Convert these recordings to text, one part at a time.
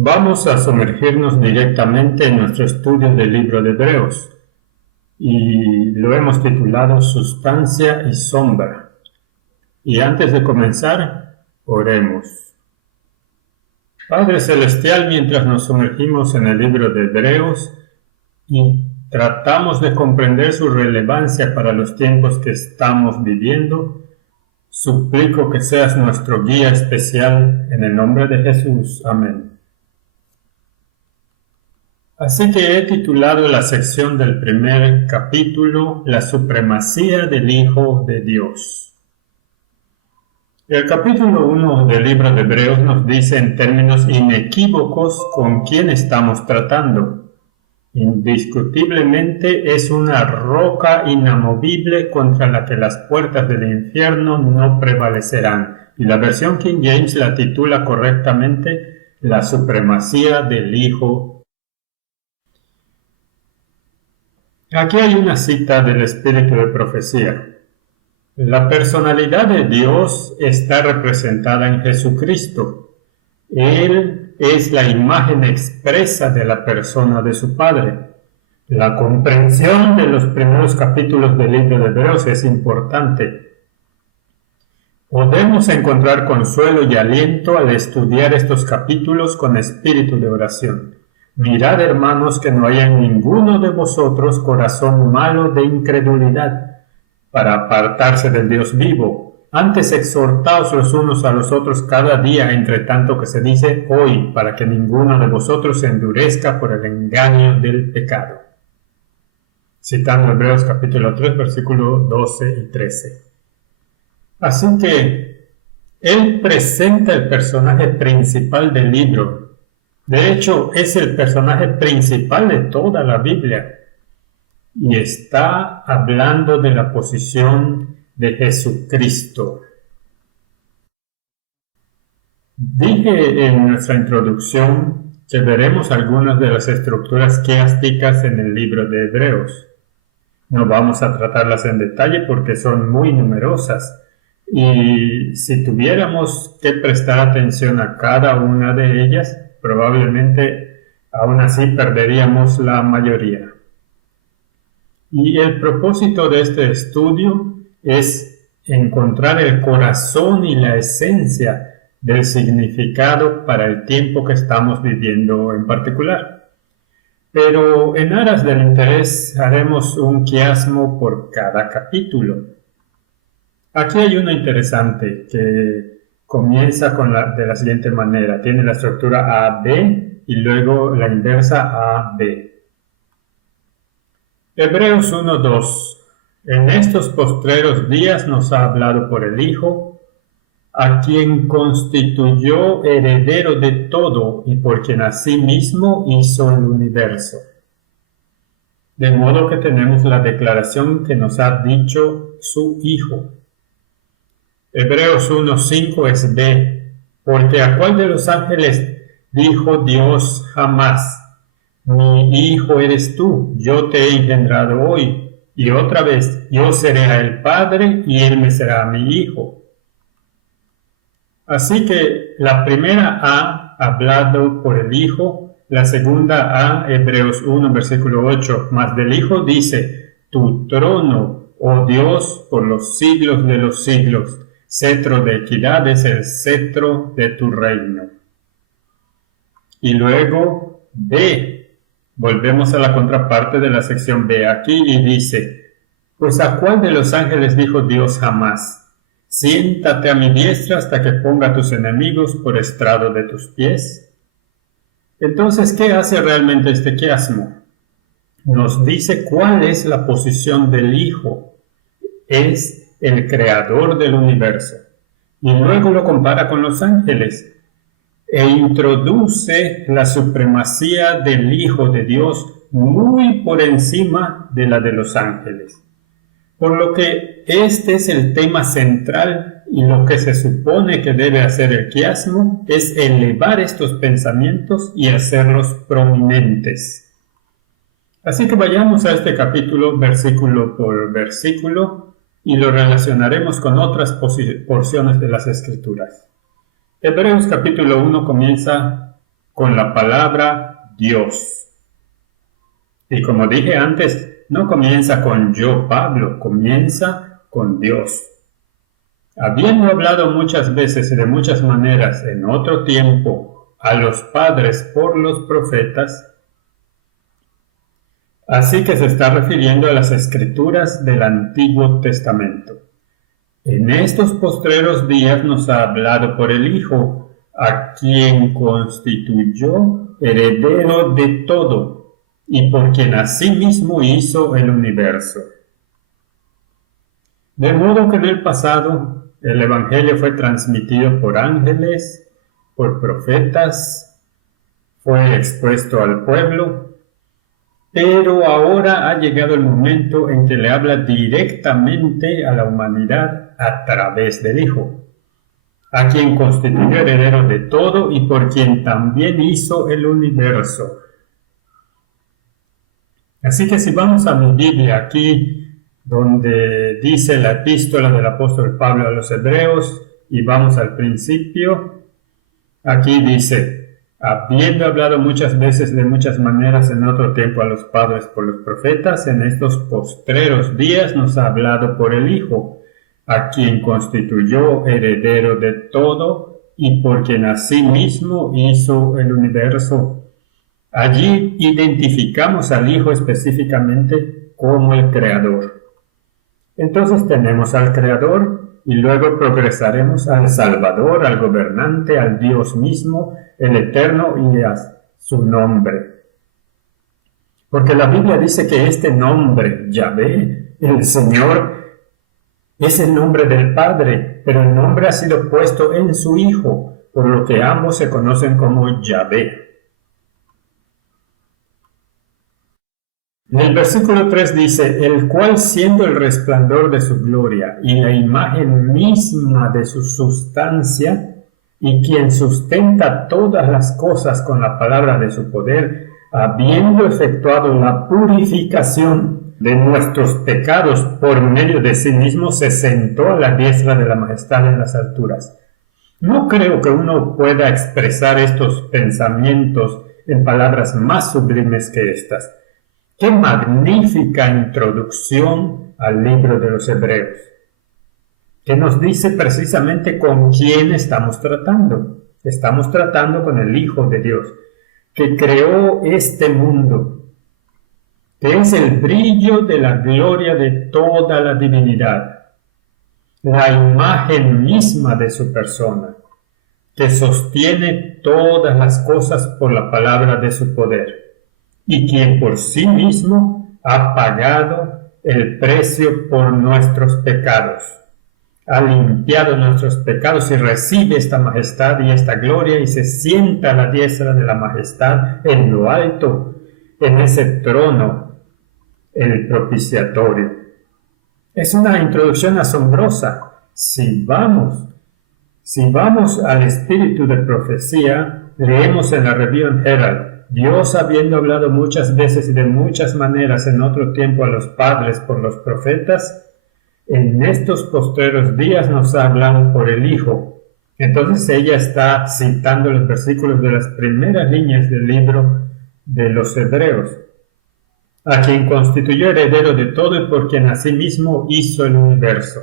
Vamos a sumergirnos directamente en nuestro estudio del libro de Hebreos y lo hemos titulado Sustancia y Sombra. Y antes de comenzar, oremos. Padre Celestial, mientras nos sumergimos en el libro de Hebreos y tratamos de comprender su relevancia para los tiempos que estamos viviendo, suplico que seas nuestro guía especial en el nombre de Jesús. Amén. Así que he titulado la sección del primer capítulo La supremacía del Hijo de Dios. El capítulo 1 del libro de Hebreos nos dice en términos inequívocos con quién estamos tratando. Indiscutiblemente es una roca inamovible contra la que las puertas del infierno no prevalecerán. Y la versión King James la titula correctamente La supremacía del Hijo. Aquí hay una cita del espíritu de profecía. La personalidad de Dios está representada en Jesucristo. Él es la imagen expresa de la persona de su Padre. La comprensión de los primeros capítulos del libro de Hebreos es importante. Podemos encontrar consuelo y aliento al estudiar estos capítulos con espíritu de oración. Mirad, hermanos, que no haya en ninguno de vosotros corazón malo de incredulidad, para apartarse del Dios vivo. Antes exhortaos los unos a los otros cada día, entre tanto que se dice hoy, para que ninguno de vosotros se endurezca por el engaño del pecado. Citando Hebreos capítulo 3, versículos 12 y 13. Así que él presenta el personaje principal del libro. De hecho, es el personaje principal de toda la Biblia y está hablando de la posición de Jesucristo. Dije en nuestra introducción que veremos algunas de las estructuras quiásticas en el libro de Hebreos. No vamos a tratarlas en detalle porque son muy numerosas y si tuviéramos que prestar atención a cada una de ellas, probablemente aún así perderíamos la mayoría. Y el propósito de este estudio es encontrar el corazón y la esencia del significado para el tiempo que estamos viviendo en particular. Pero en aras del interés haremos un quiasmo por cada capítulo. Aquí hay uno interesante que comienza de la siguiente manera. Tiene la estructura A-B y luego la inversa A-B. Hebreos 1:2. En estos postreros días nos ha hablado por el Hijo, a quien constituyó heredero de todo y por quien asimismo hizo el universo. De modo que tenemos la declaración que nos ha dicho su Hijo. Hebreos 1:5 es B, porque ¿a cuál de los ángeles dijo Dios jamás? Mi hijo eres tú, yo te he engendrado hoy. Y otra vez, yo seré a él padre y él me será mi hijo. Así que la primera A, hablado por el Hijo, la segunda A, Hebreos 1, versículo 8, más del Hijo dice, tu trono, oh Dios, por los siglos de los siglos. Cetro de equidad es el cetro de tu reino. Y luego B, volvemos a la contraparte de la sección B aquí y dice, pues ¿a cuál de los ángeles dijo Dios jamás? Siéntate a mi diestra hasta que ponga a tus enemigos por estrado de tus pies. Entonces, ¿qué hace realmente este quiasmo? Nos dice cuál es la posición del Hijo. Es el creador del universo, y luego lo compara con los ángeles, e introduce la supremacía del Hijo de Dios muy por encima de la de los ángeles. Por lo que este es el tema central y lo que se supone que debe hacer el quiasmo es elevar estos pensamientos y hacerlos prominentes. Así que vayamos a este capítulo versículo por versículo y lo relacionaremos con otras porciones de las Escrituras. Hebreos capítulo 1 comienza con la palabra Dios. Y como dije antes, no comienza con yo, Pablo, comienza con Dios. Habiendo hablado muchas veces y de muchas maneras en otro tiempo a los padres por los profetas, así que se está refiriendo a las escrituras del Antiguo Testamento. En estos postreros días nos ha hablado por el Hijo, a quien constituyó heredero de todo, y por quien asimismo hizo el universo. De modo que en el pasado el Evangelio fue transmitido por ángeles, por profetas, fue expuesto al pueblo, pero ahora ha llegado el momento en que le habla directamente a la humanidad a través del Hijo, a quien constituyó heredero de todo y por quien también hizo el universo. Así que si vamos a mi Biblia aquí, donde dice la epístola del apóstol Pablo a los Hebreos, y vamos al principio, aquí dice: habiendo hablado muchas veces de muchas maneras en otro tiempo a los padres por los profetas, en estos postreros días nos ha hablado por el Hijo, a quien constituyó heredero de todo y por quien asimismo hizo el universo. Allí identificamos al Hijo específicamente como el Creador. Entonces tenemos al Creador y luego progresaremos al Salvador, al Gobernante, al Dios mismo, el Eterno, y a su nombre. Porque la Biblia dice que este nombre, Yahvé, el Señor, es el nombre del Padre, pero el nombre ha sido puesto en su Hijo, por lo que ambos se conocen como Yahvé. En el versículo 3 dice: el cual, siendo el resplandor de su gloria y la imagen misma de su sustancia, y quien sustenta todas las cosas con la palabra de su poder, habiendo efectuado la purificación de nuestros pecados por medio de sí mismo, se sentó a la diestra de la majestad en las alturas. No creo que uno pueda expresar estos pensamientos en palabras más sublimes que estas. ¡Qué magnífica introducción al libro de los Hebreos! Que nos dice precisamente con quién estamos tratando. Estamos tratando con el Hijo de Dios, que creó este mundo, que es el brillo de la gloria de toda la divinidad, la imagen misma de su persona, que sostiene todas las cosas por la palabra de su poder, y quien por sí mismo ha pagado el precio por nuestros pecados, ha limpiado nuestros pecados y recibe esta majestad y esta gloria y se sienta a la diestra de la majestad en lo alto, en ese trono, el propiciatorio. Es una introducción asombrosa. Si vamos al espíritu de profecía, leemos en la Review Herald: Dios, habiendo hablado muchas veces y de muchas maneras en otro tiempo a los padres por los profetas, en estos postreros días nos ha hablado por el Hijo. Entonces ella está citando los versículos de las primeras líneas del libro de los Hebreos, a quien constituyó heredero de todo y por quien asimismo hizo el universo,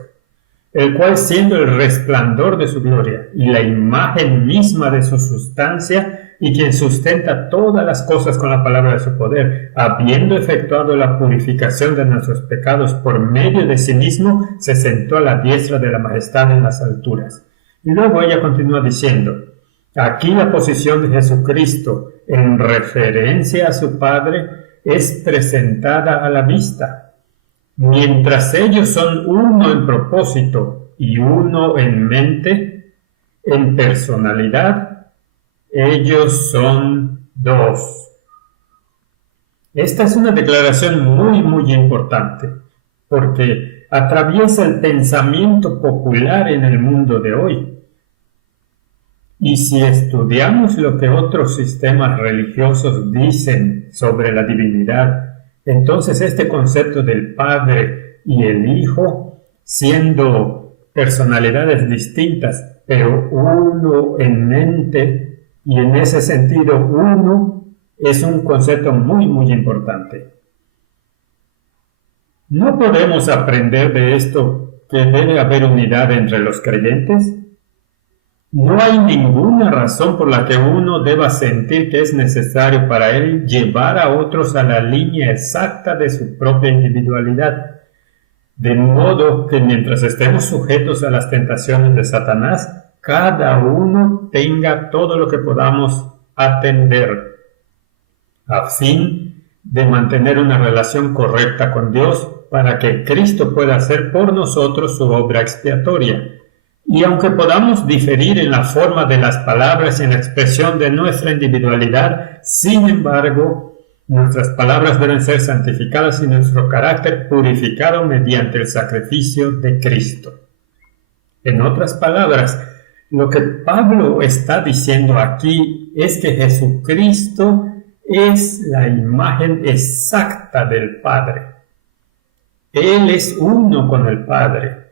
el cual, siendo el resplandor de su gloria y la imagen misma de su sustancia, y quien sustenta todas las cosas con la palabra de su poder, habiendo efectuado la purificación de nuestros pecados por medio de sí mismo, se sentó a la diestra de la majestad en las alturas. Y luego ella continúa diciendo: aquí la posición de Jesucristo en referencia a su Padre es presentada a la vista. Mientras ellos son uno en propósito y uno en mente, en personalidad, ellos son dos. Esta es una declaración muy importante, porque atraviesa el pensamiento popular en el mundo de hoy. Y si estudiamos lo que otros sistemas religiosos dicen sobre la divinidad, entonces este concepto del Padre y el Hijo, siendo personalidades distintas, pero uno en mente, Y en ese sentido, uno es un concepto muy, muy importante. ¿No podemos aprender de esto que debe haber unidad entre los creyentes? No hay ninguna razón por la que uno deba sentir que es necesario para él llevar a otros a la línea exacta de su propia individualidad, de modo que mientras estemos sujetos a las tentaciones de Satanás, cada uno tenga todo lo que podamos atender, a fin de mantener una relación correcta con Dios para que Cristo pueda hacer por nosotros su obra expiatoria. Y aunque podamos diferir en la forma de las palabras y en la expresión de nuestra individualidad, sin embargo, nuestras palabras deben ser santificadas y nuestro carácter purificado mediante el sacrificio de Cristo. En otras palabras, lo que Pablo está diciendo aquí es que Jesucristo es la imagen exacta del Padre. Él es uno con el Padre.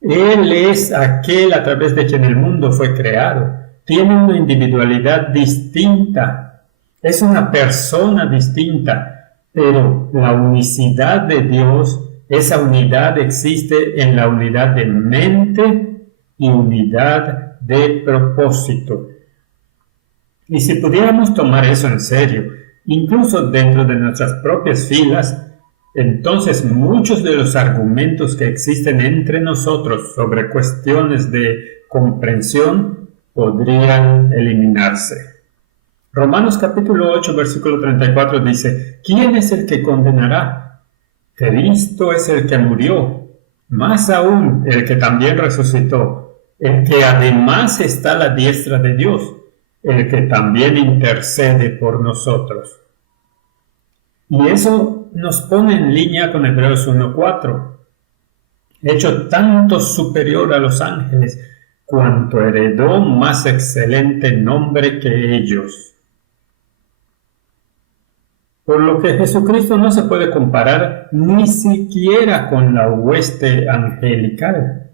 Él es aquel a través de quien el mundo fue creado. Tiene una individualidad distinta. Es una persona distinta. Pero la unicidad de Dios, esa unidad existe en la unidad de mente y unidad de propósito. Y si pudiéramos tomar eso en serio, incluso dentro de nuestras propias filas, entonces muchos de los argumentos que existen entre nosotros sobre cuestiones de comprensión podrían eliminarse. Romanos capítulo 8, versículo 34 dice: ¿Quién es el que condenará? Cristo es el que murió, más aún el que también resucitó, el que además está a la diestra de Dios, el que también intercede por nosotros. Y eso nos pone en línea con Hebreos 1:4. Hecho tanto superior a los ángeles, cuanto heredó más excelente nombre que ellos. Por lo que Jesucristo no se puede comparar ni siquiera con la hueste angelical.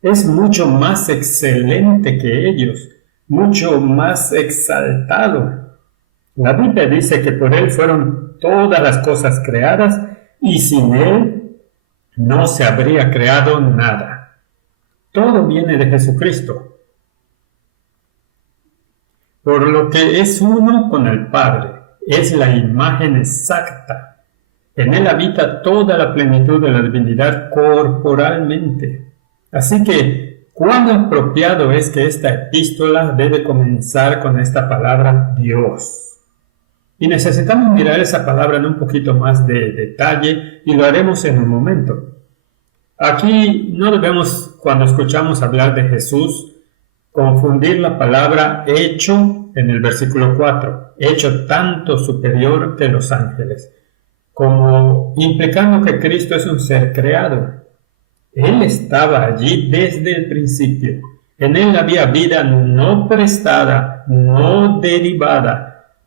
Es mucho más excelente que ellos, mucho más exaltado. La Biblia dice que por Él fueron todas las cosas creadas y sin Él no se habría creado nada. Todo viene de Jesucristo. Por lo que es uno con el Padre, es la imagen exacta. En Él habita toda la plenitud de la divinidad corporalmente. Así que, ¿cuán apropiado es que esta epístola debe comenzar con esta palabra Dios? Y necesitamos mirar esa palabra en un poquito más de detalle y lo haremos en un momento. Aquí no debemos, cuando escuchamos hablar de Jesús, confundir la palabra hecho en el versículo 4, hecho tanto superior que los ángeles, como implicando que Cristo es un ser creado. Él estaba allí desde el principio. En Él había vida no prestada, no derivada,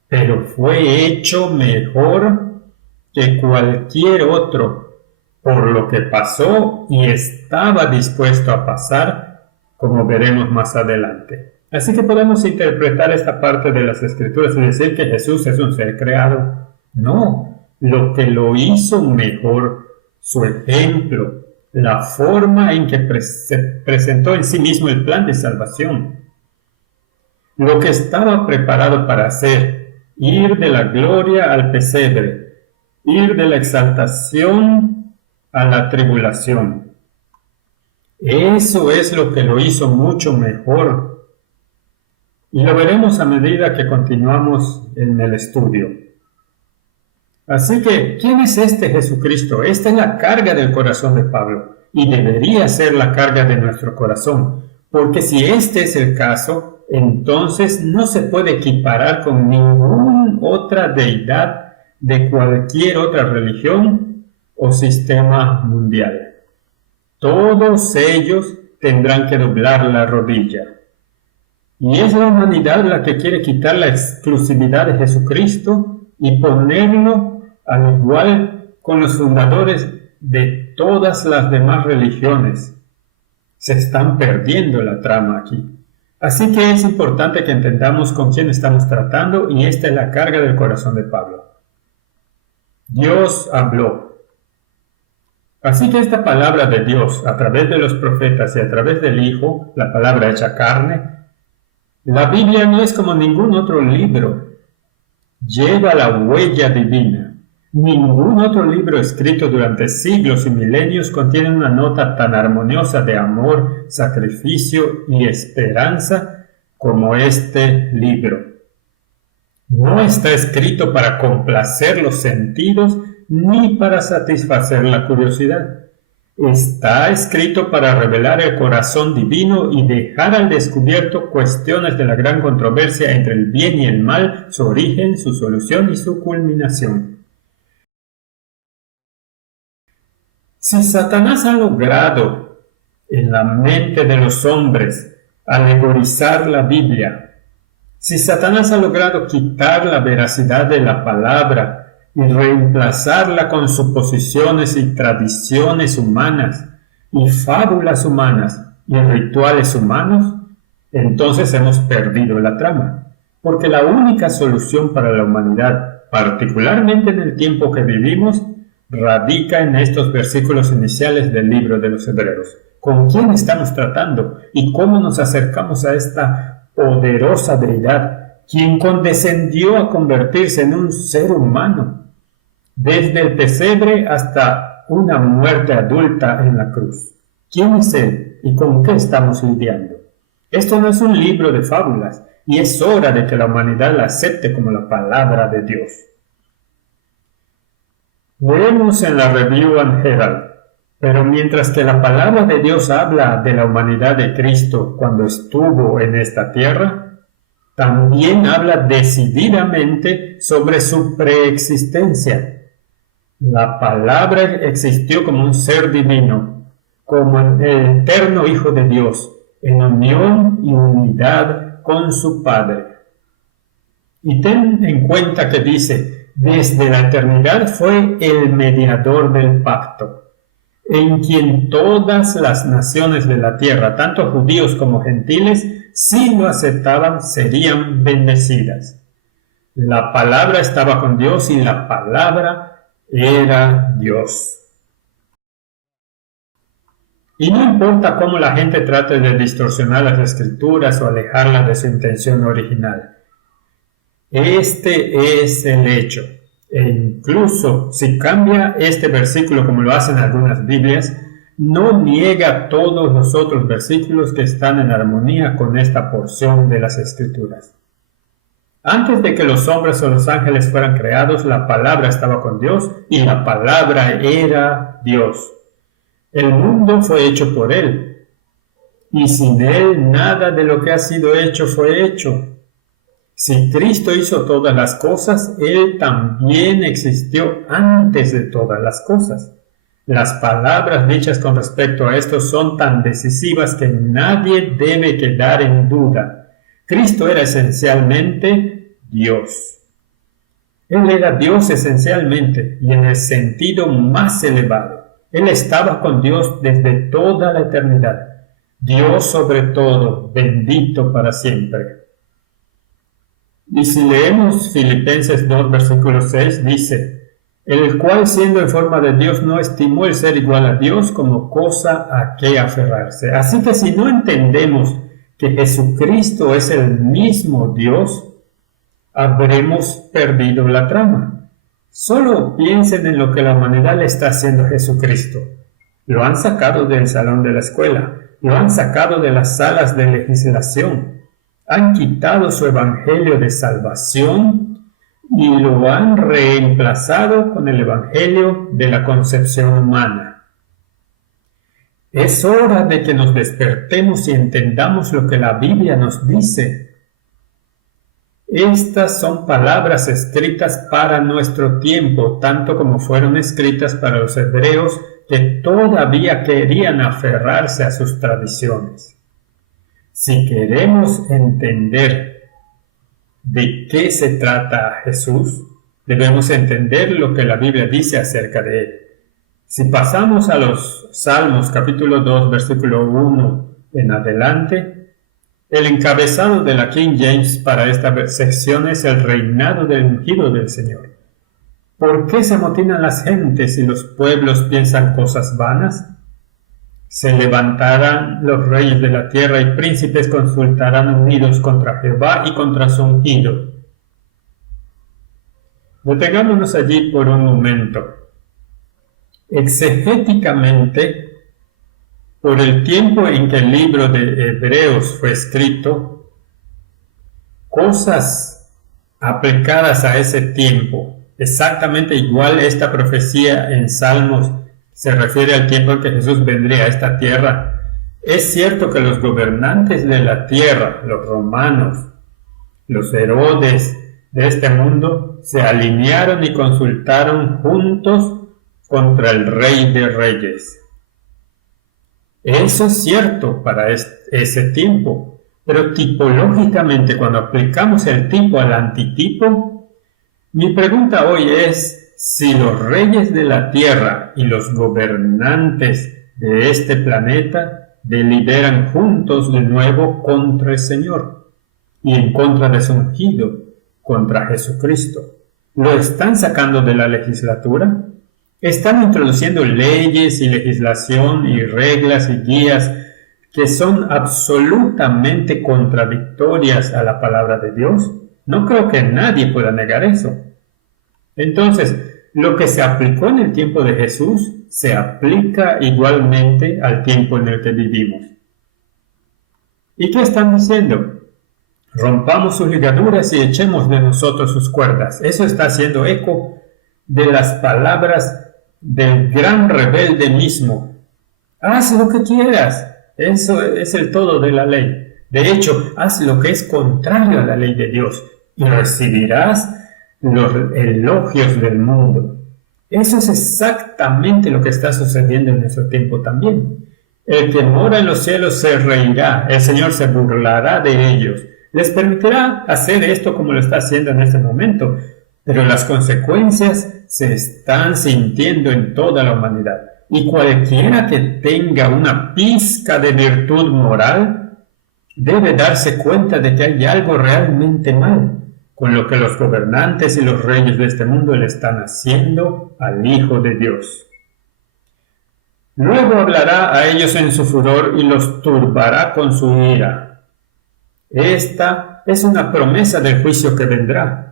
pero fue hecho mejor que cualquier otro, por lo que pasó y estaba dispuesto a pasar, como veremos más adelante. Así que podemos interpretar esta parte de las Escrituras y decir que Jesús es un ser creado. No, lo que lo hizo mejor, su ejemplo, la forma en que se presentó en sí mismo el plan de salvación. Lo que estaba preparado para hacer, ir de la gloria al pesebre, ir de la exaltación a la tribulación. Eso es lo que lo hizo mucho mejor. Y lo veremos a medida que continuamos en el estudio. Así que, ¿quién es este Jesucristo? Esta es la carga del corazón de Pablo, y debería ser la carga de nuestro corazón, porque si este es el caso, entonces no se puede equiparar con ninguna otra deidad de cualquier otra religión o sistema mundial. Todos ellos tendrán que doblar la rodilla. Y es la humanidad la que quiere quitar la exclusividad de Jesucristo y ponerlo al igual con los fundadores de todas las demás religiones. Se están perdiendo la trama aquí. Así que es importante que entendamos con quién estamos tratando y esta es la carga del corazón de Pablo. Dios habló. Así que esta palabra de Dios a través de los profetas y a través del Hijo, la palabra hecha carne, la Biblia no es como ningún otro libro. Lleva la huella divina. Ningún otro libro escrito durante siglos y milenios contiene una nota tan armoniosa de amor, sacrificio y esperanza como este libro. No está escrito para complacer los sentidos ni para satisfacer la curiosidad. Está escrito para revelar el corazón divino y dejar al descubierto cuestiones de la gran controversia entre el bien y el mal, su origen, su solución y su culminación. Si Satanás ha logrado en la mente de los hombres alegorizar la Biblia, si Satanás ha logrado quitar la veracidad de la palabra y reemplazarla con suposiciones y tradiciones humanas y fábulas humanas y rituales humanos, entonces hemos perdido la trama, porque la única solución para la humanidad, particularmente en el tiempo que vivimos, radica en estos versículos iniciales del libro de los Hebreos. ¿Con quién estamos tratando y cómo nos acercamos a esta poderosa deidad, quien condescendió a convertirse en un ser humano, desde el pesebre hasta una muerte adulta en la cruz? ¿Quién es Él y con qué estamos lidiando? Esto no es un libro de fábulas y es hora de que la humanidad la acepte como la palabra de Dios. Leemos en la Review and Herald: pero mientras que la palabra de Dios habla de la humanidad de Cristo cuando estuvo en esta tierra, también habla decididamente sobre su preexistencia. La palabra existió como un ser divino, como el eterno Hijo de Dios, en unión y unidad con su Padre. Y ten en cuenta que dice: desde la eternidad fue el mediador del pacto, en quien todas las naciones de la tierra, tanto judíos como gentiles, si lo aceptaban, serían bendecidas. La palabra estaba con Dios y la palabra era Dios. Y no importa cómo la gente trate de distorsionar las escrituras o alejarlas de su intención original. Este es el hecho. E incluso si cambia este versículo como lo hacen algunas Biblias, no niega todos los otros versículos que están en armonía con esta porción de las Escrituras. Antes de que los hombres o los ángeles fueran creados, la palabra estaba con Dios y la palabra era Dios. El mundo fue hecho por Él, y sin Él nada de lo que ha sido hecho fue hecho. Si Cristo hizo todas las cosas, Él también existió antes de todas las cosas. Las palabras dichas con respecto a esto son tan decisivas que nadie debe quedar en duda. Cristo era esencialmente Dios. Él era Dios esencialmente y en el sentido más elevado. Él estaba con Dios desde toda la eternidad. Dios sobre todo, bendito para siempre. Y si leemos Filipenses 2, versículo 6, dice: el cual siendo en forma de Dios no estimó el ser igual a Dios como cosa a que aferrarse. Así que si no entendemos que Jesucristo es el mismo Dios, habremos perdido la trama. Solo piensen en lo que la humanidad le está haciendo a Jesucristo. Lo han sacado del salón de la escuela, lo han sacado de las salas de legislación, han quitado su evangelio de salvación y lo han reemplazado con el evangelio de la concepción humana. Es hora de que nos despertemos y entendamos lo que la Biblia nos dice. Estas son palabras escritas para nuestro tiempo, tanto como fueron escritas para los hebreos que todavía querían aferrarse a sus tradiciones. Si queremos entender de qué se trata Jesús, debemos entender lo que la Biblia dice acerca de él. Si pasamos a los Salmos capítulo 2, versículo 1 en adelante, El encabezado de la King James para esta sección es el reinado del ungido del Señor. ¿Por qué se amotinan las gentes y los pueblos piensan cosas vanas? Se levantarán los reyes de la tierra y príncipes consultarán unidos contra Jehová y contra su ungido. Detengámonos allí por un momento. Exegéticamente, por el tiempo en que el libro de Hebreos fue escrito, cosas aplicadas a ese tiempo, exactamente igual esta profecía en Salmos se refiere al tiempo en que Jesús vendría a esta tierra. Es cierto que los gobernantes de la tierra, los romanos, los Herodes de este mundo, se alinearon y consultaron juntos contra el Rey de Reyes. Eso es cierto para ese tiempo, pero tipológicamente, cuando aplicamos el tipo al antitipo, mi pregunta hoy es si los reyes de la tierra y los gobernantes de este planeta deliberan juntos de nuevo contra el Señor y en contra de su ungido, contra Jesucristo. ¿Lo están sacando de la legislatura? ¿Están introduciendo leyes y legislación y reglas y guías que son absolutamente contradictorias a la palabra de Dios? No creo que nadie pueda negar eso. Entonces, lo que se aplicó en el tiempo de Jesús se aplica igualmente al tiempo en el que vivimos. ¿Y qué están diciendo? Rompamos sus ligaduras y echemos de nosotros sus cuerdas. Eso está haciendo eco de las palabras del gran rebelde mismo. Haz lo que quieras. Eso es el todo de la ley. De hecho, haz lo que es contrario a la ley de Dios y recibirás los elogios del mundo. Eso es exactamente lo que está sucediendo en nuestro tiempo también. El que mora en los cielos se reirá, el Señor se burlará de ellos. Les permitirá hacer esto como lo está haciendo en este momento, pero las consecuencias se están sintiendo en toda la humanidad. Y cualquiera que tenga una pizca de virtud moral debe darse cuenta de que hay algo realmente mal con lo que los gobernantes y los reyes de este mundo le están haciendo al Hijo de Dios. Luego hablará a ellos en su furor y los turbará con su ira. Esta es una promesa del juicio que vendrá.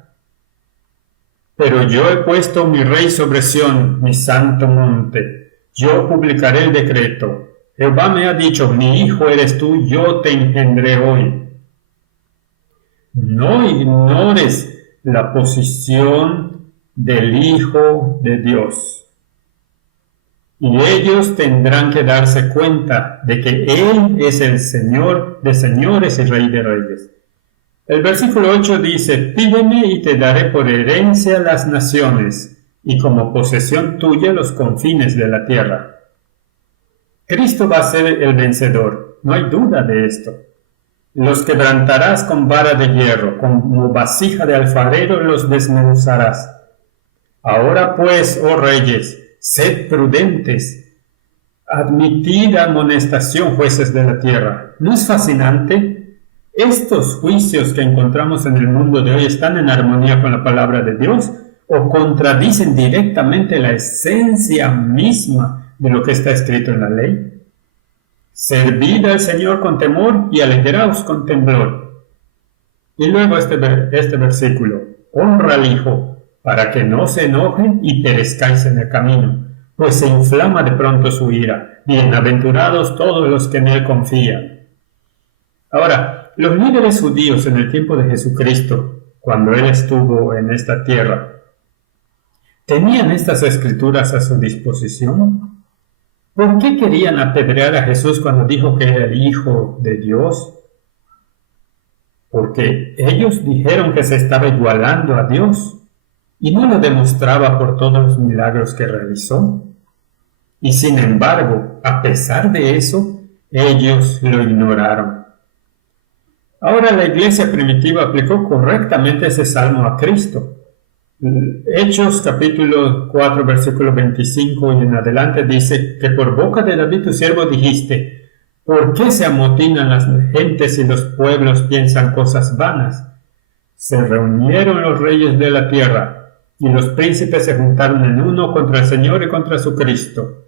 Pero yo he puesto mi rey sobre Sión, mi santo monte. Yo publicaré el decreto. Jehová me ha dicho, mi hijo eres tú, yo te engendré hoy. No ignores la posición del Hijo de Dios. Y ellos tendrán que darse cuenta de que Él es el Señor de señores y Rey de reyes. El versículo 8 dice, pídeme y te daré por herencia las naciones, y como posesión tuya los confines de la tierra. Cristo va a ser el vencedor, no hay duda de esto. Los quebrantarás con vara de hierro, como vasija de alfarero los desmenuzarás. Ahora pues, oh reyes, sed prudentes, admitid amonestación, jueces de la tierra. ¿No es fascinante? ¿Estos juicios que encontramos en el mundo de hoy están en armonía con la palabra de Dios o contradicen directamente la esencia misma de lo que está escrito en la ley? Servid al Señor con temor y alegraos con temblor. Y luego este versículo, honra al Hijo, para que no se enoje y perezcáis en el camino, pues se inflama de pronto su ira. Bienaventurados todos los que en Él confían. Ahora, los líderes judíos en el tiempo de Jesucristo, cuando Él estuvo en esta tierra, ¿tenían estas escrituras a su disposición? ¿Por qué querían apedrear a Jesús cuando dijo que era el Hijo de Dios? Porque ellos dijeron que se estaba igualando a Dios y no lo demostraba por todos los milagros que realizó. Y sin embargo, a pesar de eso, ellos lo ignoraron. Ahora la iglesia primitiva aplicó correctamente ese salmo a Cristo. Hechos capítulo 4 versículo 25 y en adelante dice que por boca de David tu siervo dijiste, ¿Por qué se amotinan las gentes y los pueblos piensan cosas vanas? Se reunieron los reyes de la tierra, y los príncipes se juntaron en uno contra el Señor y contra su Cristo.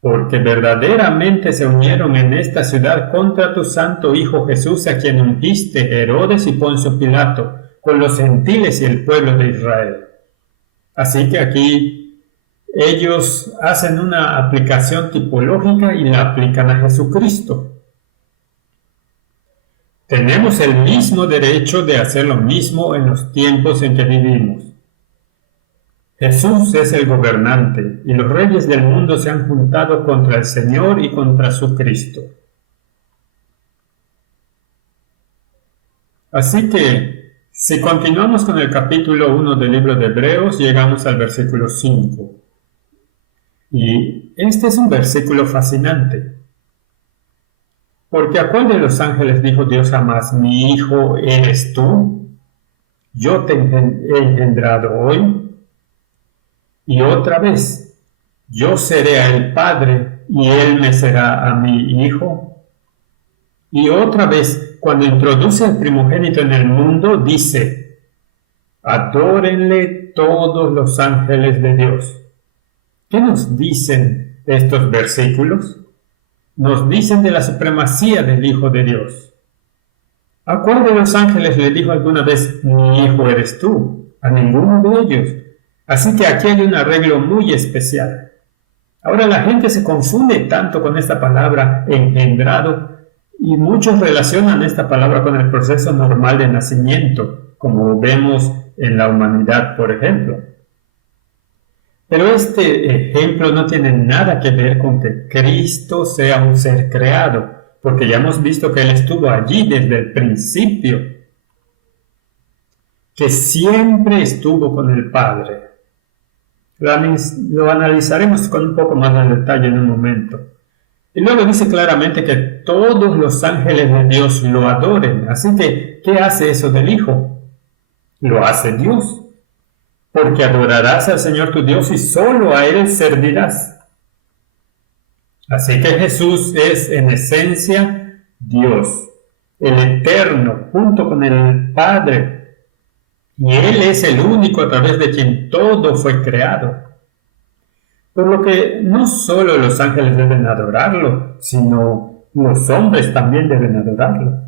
Porque verdaderamente se unieron en esta ciudad contra tu santo Hijo Jesús, a quien ungiste Herodes y Poncio Pilato, con los gentiles y el pueblo de Israel. Así que aquí ellos hacen una aplicación tipológica y la aplican a Jesucristo. Tenemos el mismo derecho de hacer lo mismo en los tiempos en que vivimos. Jesús es el gobernante y los reyes del mundo se han juntado contra el Señor y contra su Cristo. Así que, si continuamos con el capítulo 1 del libro de Hebreos, llegamos al versículo 5. Y este es un versículo fascinante. Porque ¿a cuál de los ángeles dijo Dios jamás, mi hijo eres tú? Yo te he engendrado hoy. Y otra vez, yo seré a él padre y él me será a mi hijo. Y otra vez, cuando introduce al primogénito en el mundo, dice, adórenle todos los ángeles de Dios. ¿Qué nos dicen estos versículos? Nos dicen de la supremacía del Hijo de Dios. ¿A cuál de los ángeles le dijo alguna vez, mi hijo eres tú? A ninguno de ellos. Así que aquí hay un arreglo muy especial. Ahora la gente se confunde tanto con esta palabra engendrado y muchos relacionan esta palabra con el proceso normal de nacimiento, como vemos en la humanidad, por ejemplo. Pero este ejemplo no tiene nada que ver con que Cristo sea un ser creado, porque ya hemos visto que Él estuvo allí desde el principio, que siempre estuvo con el Padre. Lo analizaremos con un poco más de detalle en un momento. Y luego dice claramente que todos los ángeles de Dios lo adoren. Así que, ¿qué hace eso del Hijo? Lo hace Dios. Porque adorarás al Señor tu Dios y solo a Él servirás. Así que Jesús es en esencia Dios, el Eterno, junto con el Padre. Y Él es el único a través de quien todo fue creado. Por lo que no solo los ángeles deben adorarlo, sino los hombres también deben adorarlo.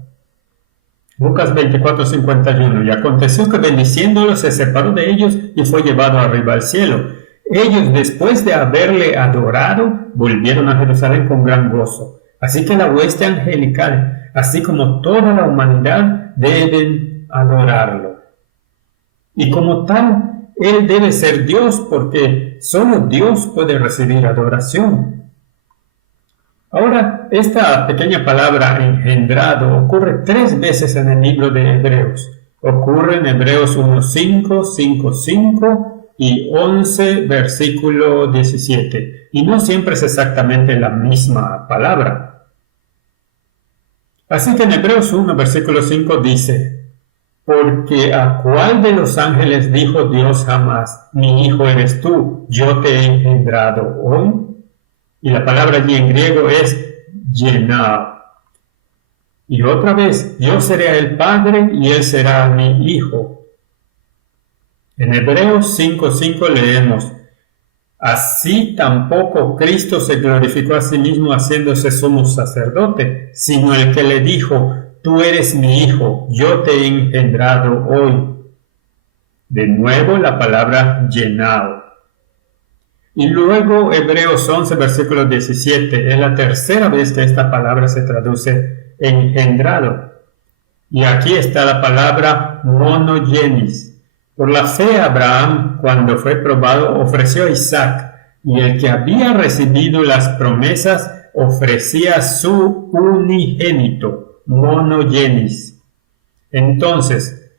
Lucas 24:51. Y aconteció que bendiciéndolo se separó de ellos y fue llevado arriba al cielo. Ellos, después de haberle adorado, volvieron a Jerusalén con gran gozo. Así que la hueste angelical, así como toda la humanidad, deben adorarlo. Y como tal, Él debe ser Dios, porque solo Dios puede recibir adoración. Ahora, esta pequeña palabra engendrado ocurre 3 veces en el libro de Hebreos. Ocurre en Hebreos 1:5, 5:5 y 11, versículo 17. Y no siempre es exactamente la misma palabra. Así que en Hebreos 1, versículo 5 dice, porque ¿a cuál de los ángeles dijo Dios jamás, mi hijo eres tú, yo te he engendrado hoy? Y la palabra allí en griego es llenao. Y otra vez, yo seré a él padre y él será mi hijo. En Hebreos 5:5 leemos, así tampoco Cristo se glorificó a sí mismo haciéndose sumo sacerdote, sino el que le dijo, tú eres mi hijo, yo te he engendrado hoy. De nuevo la palabra llenao. Y luego Hebreos 11, versículo 17, es la tercera vez que esta palabra se traduce engendrado. Y aquí está la palabra monogenes. Por la fe Abraham, cuando fue probado, ofreció a Isaac, y el que había recibido las promesas ofrecía su unigénito, monogenes. Entonces,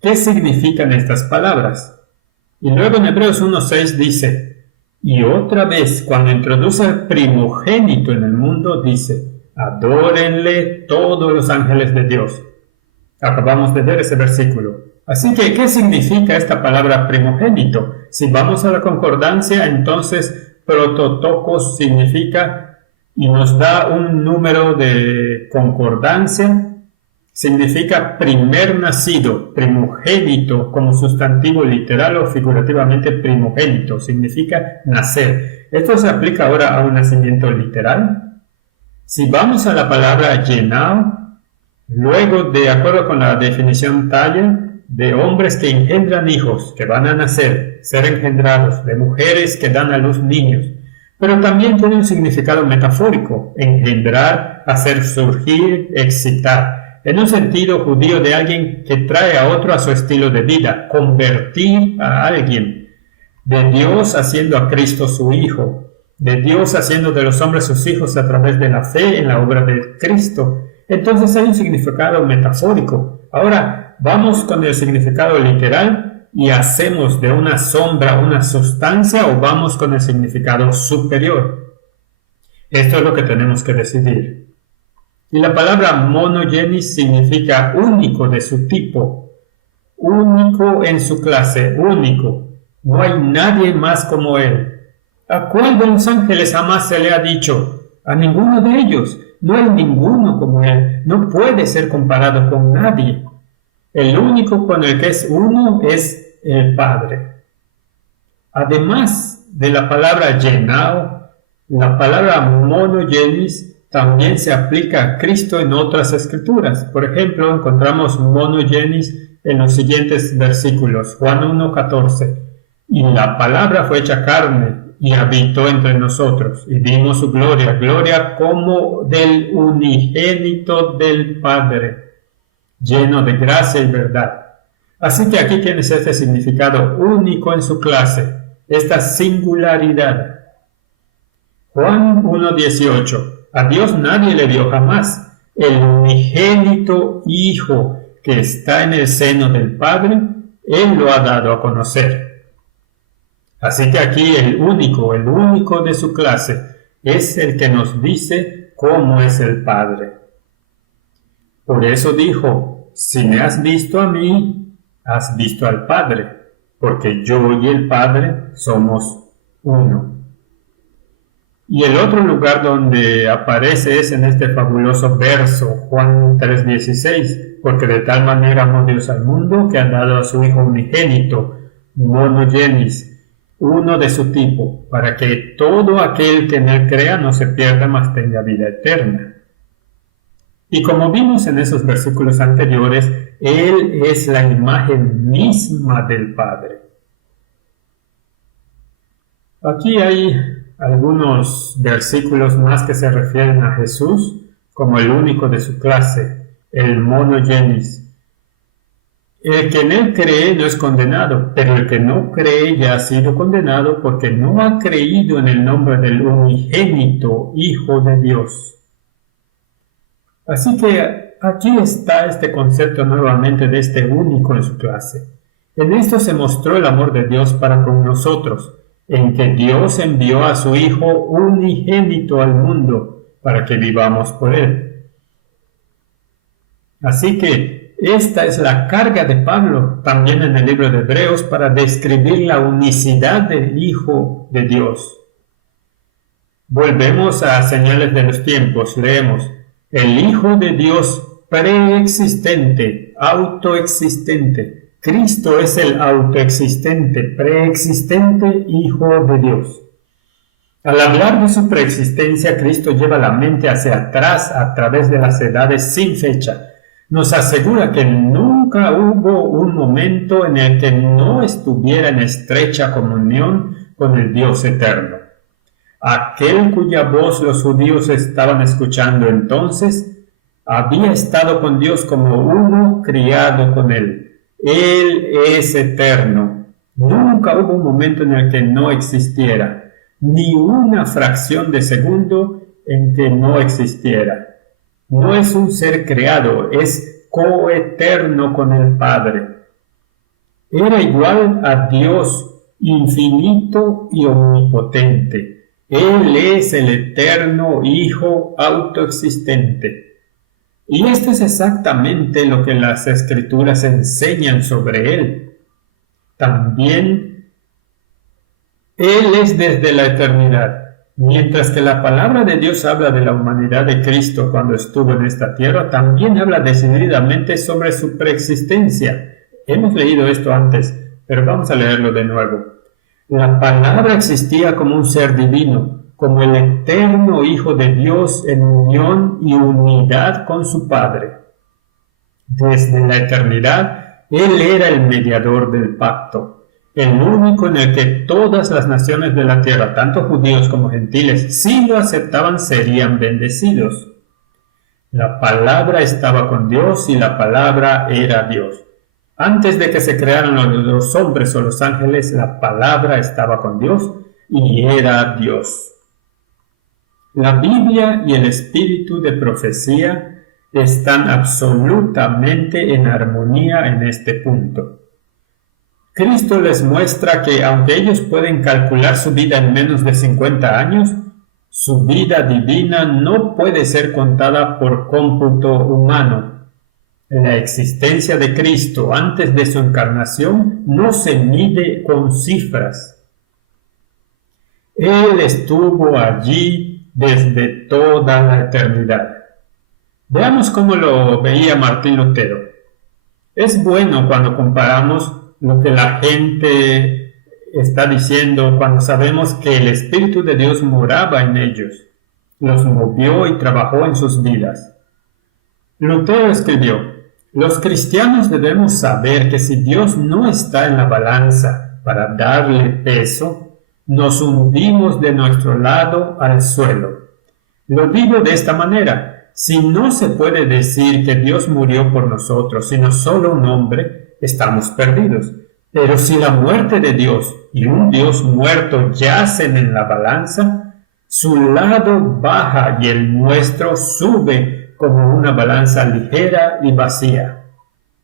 ¿qué significan estas palabras? Y luego en Hebreos 1:6 dice, y otra vez, cuando introduce al primogénito en el mundo, dice, adórenle todos los ángeles de Dios. Acabamos de ver ese versículo. Así que, ¿qué significa esta palabra primogénito? Si vamos a la concordancia, entonces, prototokos significa y nos da un número de concordancia, significa primer nacido, primogénito, como sustantivo literal o figurativamente primogénito, significa nacer. ¿Esto se aplica ahora a un nacimiento literal? Si vamos a la palabra llenao, luego, de acuerdo con la definición Thayer, de hombres que engendran hijos, que van a nacer, ser engendrados, de mujeres que dan a luz niños, pero también tiene un significado metafórico, engendrar, hacer surgir, excitar, en un sentido judío de alguien que trae a otro a su estilo de vida, convertir a alguien, de Dios haciendo a Cristo su Hijo, de Dios haciendo de los hombres sus hijos a través de la fe en la obra de Cristo. Entonces hay un significado metafórico. Ahora vamos con el significado literal y hacemos de una sombra una sustancia, o vamos con el significado superior. Esto es lo que tenemos que decidir. Y la palabra monogenes significa único de su tipo, único en su clase, único. No hay nadie más como él. ¿A cuál de los ángeles jamás se le ha dicho? A ninguno de ellos. No hay ninguno como él. No puede ser comparado con nadie. El único con el que es uno es el Padre. Además de la palabra llenao, la palabra monogenes también se aplica a Cristo en otras escrituras. Por ejemplo, encontramos monogenes en los siguientes versículos. Juan 1:14. Y la palabra fue hecha carne y habitó entre nosotros, y vimos su gloria, gloria como del unigénito del Padre, lleno de gracia y verdad. Así que aquí tienes este significado único en su clase, esta singularidad. Juan 1:18. A Dios nadie le vio jamás. El unigénito Hijo que está en el seno del Padre, Él lo ha dado a conocer. Así que aquí el único de su clase, es el que nos dice cómo es el Padre. Por eso dijo, si me has visto a mí, has visto al Padre, porque yo y el Padre somos uno. Y el otro lugar donde aparece es en este fabuloso verso, Juan 3:16, porque de tal manera amó Dios al mundo que ha dado a su Hijo unigénito, monogenes, uno de su tipo, para que todo aquel que en él crea no se pierda, mas tenga vida eterna. Y como vimos en esos versículos anteriores, Él es la imagen misma del Padre. Aquí hay algunos versículos más que se refieren a Jesús como el único de su clase, el monogenes. El que en él cree no es condenado, pero el que no cree ya ha sido condenado porque no ha creído en el nombre del unigénito Hijo de Dios. Así que aquí está este concepto nuevamente de este único en su clase. En esto se mostró el amor de Dios para con nosotros, en que Dios envió a su Hijo unigénito al mundo para que vivamos por él. Así que esta es la carga de Pablo también en el libro de Hebreos para describir la unicidad del Hijo de Dios. Volvemos a señales de los tiempos. Leemos, el Hijo de Dios preexistente, autoexistente. Cristo es el autoexistente, preexistente Hijo de Dios. Al hablar de su preexistencia, Cristo lleva la mente hacia atrás a través de las edades sin fecha. Nos asegura que nunca hubo un momento en el que no estuviera en estrecha comunión con el Dios eterno. Aquel cuya voz los judíos estaban escuchando entonces, había estado con Dios como uno criado con él. Él es eterno. Nunca hubo un momento en el que no existiera, ni una fracción de segundo en que no existiera. No es un ser creado, es coeterno con el Padre. Era igual a Dios, infinito y omnipotente. Él es el eterno Hijo autoexistente. Y esto es exactamente lo que las Escrituras enseñan sobre Él. También Él es desde la eternidad. Mientras que la palabra de Dios habla de la humanidad de Cristo cuando estuvo en esta tierra, también habla decididamente sobre su preexistencia. Hemos leído esto antes, pero vamos a leerlo de nuevo. La palabra existía como un ser divino, como el eterno Hijo de Dios en unión y unidad con su Padre. Desde la eternidad, Él era el mediador del pacto, el único en el que todas las naciones de la tierra, tanto judíos como gentiles, si lo aceptaban, serían bendecidos. La palabra estaba con Dios y la palabra era Dios. Antes de que se crearan los hombres o los ángeles, la palabra estaba con Dios y era Dios. La Biblia y el espíritu de profecía están absolutamente en armonía en este punto. Cristo les muestra que aunque ellos pueden calcular su vida en menos de 50 años, su vida divina no puede ser contada por cómputo humano. La existencia de Cristo antes de su encarnación no se mide con cifras. Él estuvo allí desde toda la eternidad. Veamos cómo lo veía Martín Lutero. Es bueno cuando comparamos lo que la gente está diciendo cuando sabemos que el Espíritu de Dios moraba en ellos, los movió y trabajó en sus vidas. Lutero escribió: los cristianos debemos saber que si Dios no está en la balanza para darle peso, nos hundimos de nuestro lado al suelo. Lo digo de esta manera: si no se puede decir que Dios murió por nosotros, sino solo un hombre, estamos perdidos. Pero si la muerte de Dios y un Dios muerto yacen en la balanza, su lado baja y el nuestro sube como una balanza ligera y vacía.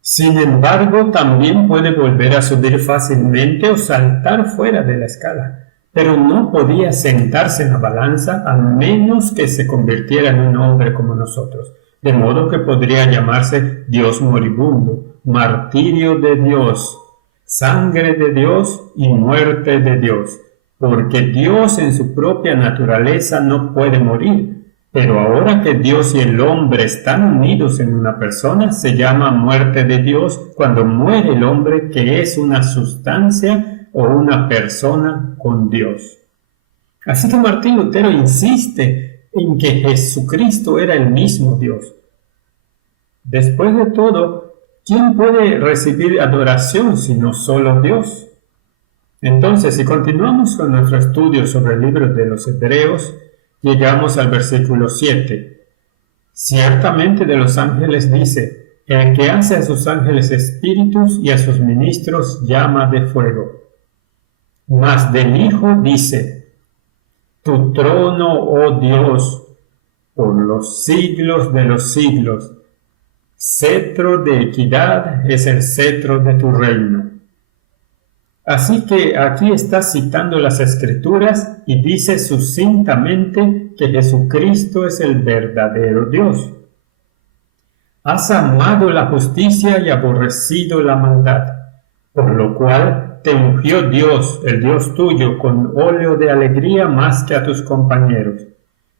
Sin embargo, también puede volver a subir fácilmente o saltar fuera de la escala, pero no podía sentarse en la balanza a menos que se convirtiera en un hombre como nosotros, de modo que podría llamarse Dios moribundo, martirio de Dios, sangre de Dios y muerte de Dios, porque Dios en su propia naturaleza no puede morir, pero ahora que Dios y el hombre están unidos en una persona, se llama muerte de Dios cuando muere el hombre que es una sustancia o una persona con Dios. Así que Martín Lutero insiste en que Jesucristo era el mismo Dios. Después de todo, ¿quién puede recibir adoración sino solo Dios? Entonces, si continuamos con nuestro estudio sobre el libro de los Hebreos, llegamos al versículo 7. Ciertamente de los ángeles dice: el que hace a sus ángeles espíritus y a sus ministros llama de fuego. Mas del Hijo dice: tu trono, oh Dios, por los siglos de los siglos. Cetro de equidad es el cetro de tu reino. Así que aquí está citando las Escrituras y dice sucintamente que Jesucristo es el verdadero Dios. Has amado la justicia y aborrecido la maldad, por lo cual te ungió Dios, el Dios tuyo, con óleo de alegría más que a tus compañeros.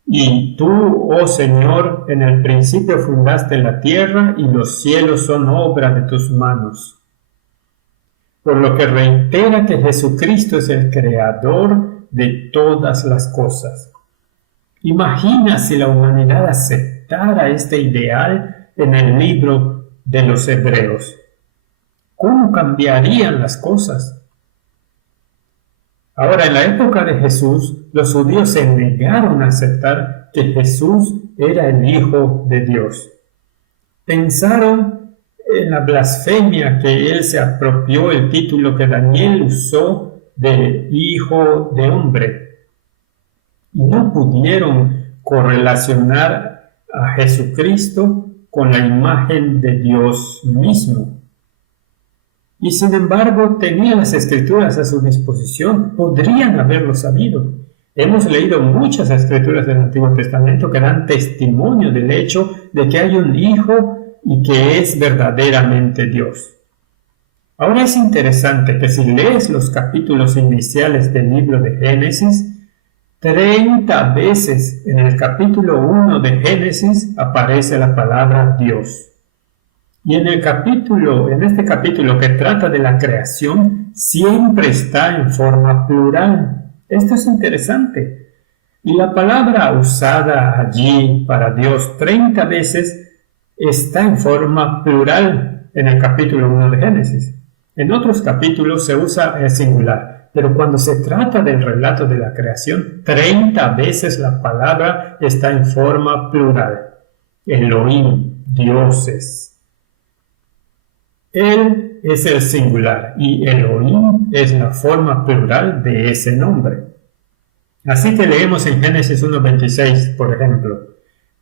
Y tú, oh Señor, en el principio fundaste la tierra y los cielos son obra de tus manos. Por lo que reitera que Jesucristo es el creador de todas las cosas. Imagina si la humanidad aceptara este ideal en el libro de los Hebreos. ¿Cómo cambiarían las cosas? Ahora, en la época de Jesús, los judíos se negaron a aceptar que Jesús era el Hijo de Dios. Pensaron en la blasfemia que él se apropió el título que Daniel usó de Hijo de Hombre. Y no pudieron correlacionar a Jesucristo con la imagen de Dios mismo. Y sin embargo, tenían las Escrituras a su disposición, podrían haberlo sabido. Hemos leído muchas Escrituras del Antiguo Testamento que dan testimonio del hecho de que hay un Hijo y que es verdaderamente Dios. Ahora es interesante que si lees los capítulos iniciales del libro de Génesis, 30 veces en el capítulo 1 de Génesis aparece la palabra Dios. Y en este capítulo que trata de la creación, siempre está en forma plural. Esto es interesante. Y la palabra usada allí para Dios 30 veces está en forma plural en el capítulo 1 de Génesis. En otros capítulos se usa el singular, pero cuando se trata del relato de la creación, 30 veces la palabra está en forma plural. Elohim, dioses. Él es el singular y Elohim es la forma plural de ese nombre. Así que leemos en Génesis 1:26, por ejemplo.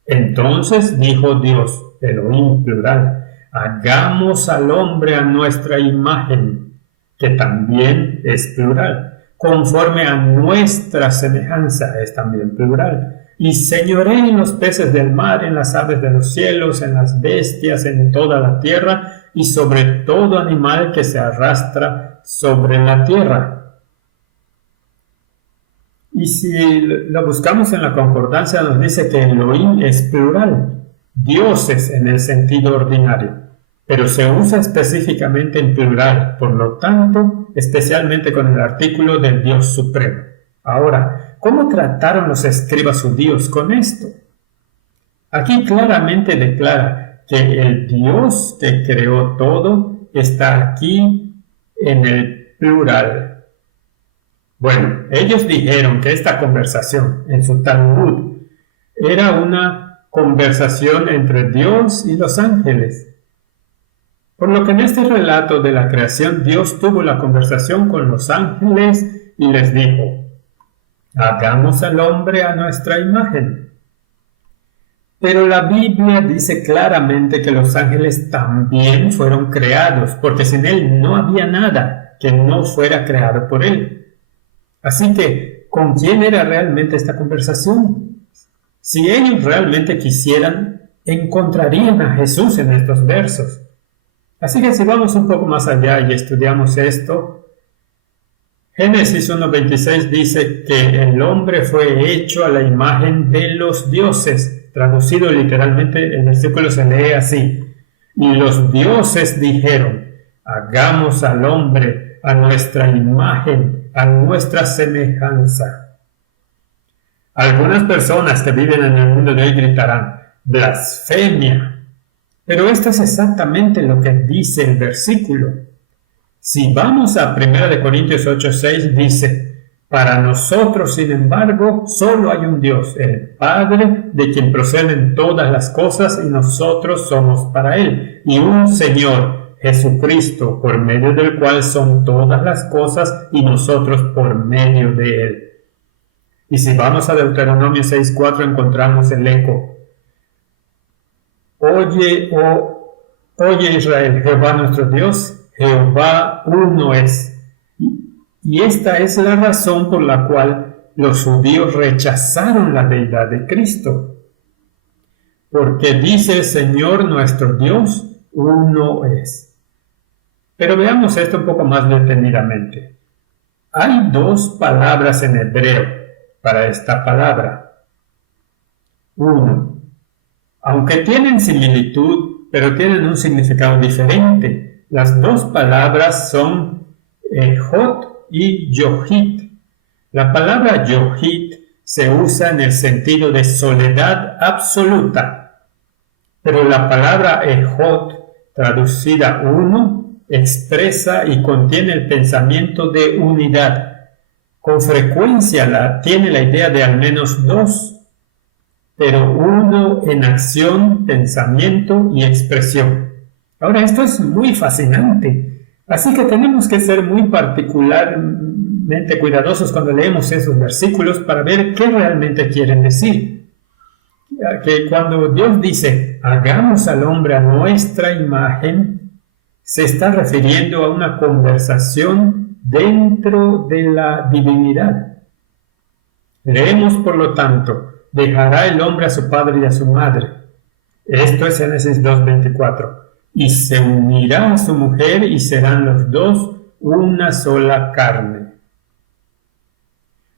Entonces dijo Dios, Elohim plural, hagamos al hombre a nuestra imagen, que también es plural, conforme a nuestra semejanza es también plural. Y señoré en los peces del mar, en las aves de los cielos, en las bestias, en toda la tierra, y sobre todo animal que se arrastra sobre la tierra. Y si lo buscamos en la concordancia, nos dice que Elohim es plural, dioses en el sentido ordinario, pero se usa específicamente en plural, por lo tanto, especialmente con el artículo del Dios supremo. Ahora, ¿cómo trataron los escribas judíos con esto? Aquí claramente declara que el Dios que creó todo está aquí en el plural. Bueno, ellos dijeron que esta conversación en su Talmud era una conversación entre Dios y los ángeles. Por lo que en este relato de la creación, Dios tuvo la conversación con los ángeles y les dijo, hagamos al hombre a nuestra imagen. Pero la Biblia dice claramente que los ángeles también fueron creados, porque sin él no había nada que no fuera creado por él. Así que, ¿con quién era realmente esta conversación? Si ellos realmente quisieran, encontrarían a Jesús en estos versos. Así que si vamos un poco más allá y estudiamos esto, Génesis 1:26 dice que el hombre fue hecho a la imagen de los dioses. Traducido literalmente, el versículo se lee así. Y los dioses dijeron, hagamos al hombre a nuestra imagen, a nuestra semejanza. Algunas personas que viven en el mundo de hoy gritarán, blasfemia. Pero esto es exactamente lo que dice el versículo. Si vamos a 1 Corintios 8:6, dice, para nosotros, sin embargo, solo hay un Dios, el Padre, de quien proceden todas las cosas y nosotros somos para Él, y un Señor, Jesucristo, por medio del cual son todas las cosas y nosotros por medio de Él. Y si vamos a Deuteronomio 6:4 encontramos el eco. Oye Israel, Jehová nuestro Dios, Jehová uno es. Y esta es la razón por la cual los judíos rechazaron la deidad de Cristo. Porque dice el Señor nuestro Dios, uno es. Pero veamos esto un poco más detenidamente. Hay dos palabras en hebreo para esta palabra. Uno, aunque tienen similitud, pero tienen un significado diferente. Las dos palabras son Ejot y Yohit. La palabra Yohit se usa en el sentido de soledad absoluta, pero la palabra Ejot, traducida uno, expresa y contiene el pensamiento de unidad. Con frecuencia tiene la idea de al menos dos, pero uno en acción, pensamiento y expresión. Ahora, esto es muy fascinante. Así que tenemos que ser muy particularmente cuidadosos cuando leemos esos versículos para ver qué realmente quieren decir. Que cuando Dios dice, hagamos al hombre a nuestra imagen, se está refiriendo a una conversación dentro de la divinidad. Leemos, por lo tanto, dejará el hombre a su padre y a su madre. Esto es Génesis 2:24. Y se unirá a su mujer y serán los dos una sola carne.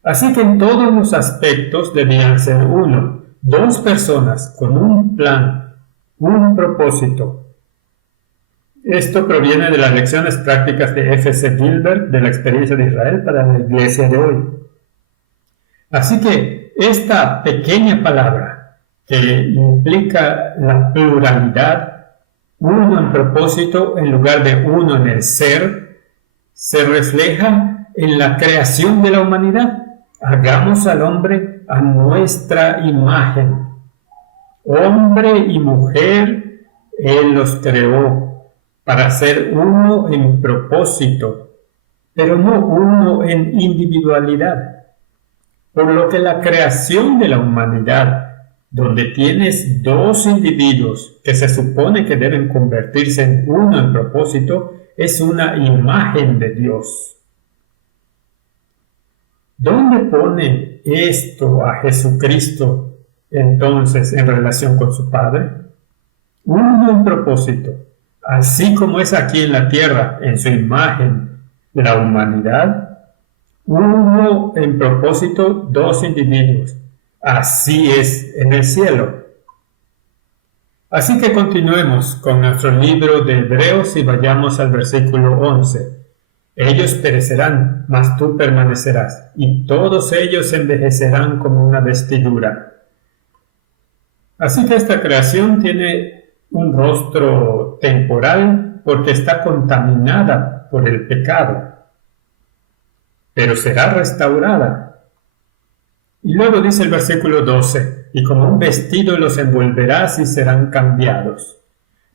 Así que en todos los aspectos debían ser uno, dos personas con un plan, un propósito. Esto proviene de las lecciones prácticas de F.C. Gilbert de la experiencia de Israel para la iglesia de hoy. Así que esta pequeña palabra que implica la pluralidad, uno en propósito en lugar de uno en el ser, se refleja en la creación de la humanidad. Hagamos al hombre a nuestra imagen. Hombre y mujer, Él los creó para ser uno en propósito, pero no uno en individualidad. Por lo que la creación de la humanidad, donde tienes dos individuos que se supone que deben convertirse en uno en propósito, es una imagen de Dios. ¿Dónde pone esto a Jesucristo entonces en relación con su Padre? Uno en propósito, así como es aquí en la tierra, en su imagen, la humanidad, uno en propósito, dos individuos. Así es en el cielo. Así que continuemos con nuestro libro de Hebreos y vayamos al versículo 11. Ellos perecerán, mas tú permanecerás, y todos ellos envejecerán como una vestidura. Así que esta creación tiene un rostro temporal porque está contaminada por el pecado, pero será restaurada. Y luego dice el versículo 12, y como un vestido los envolverás y serán cambiados.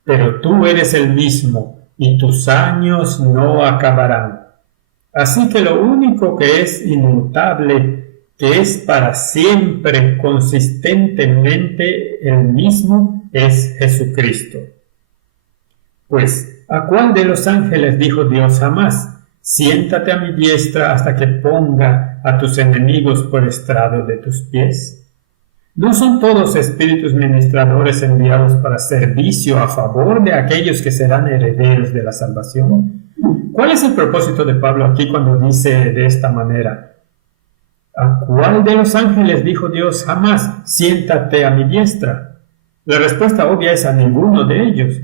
Pero tú eres el mismo, y tus años no acabarán. Así que lo único que es inmutable, que es para siempre consistentemente el mismo, es Jesucristo. Pues, ¿a cuál de los ángeles dijo Dios jamás? Siéntate a mi diestra hasta que ponga a tus enemigos por estrado de tus pies. ¿No son todos espíritus ministradores enviados para servicio a favor de aquellos que serán herederos de la salvación? ¿Cuál es el propósito de Pablo aquí cuando dice de esta manera? ¿A cuál de los ángeles dijo Dios jamás? Siéntate a mi diestra. La respuesta obvia es a ninguno de ellos.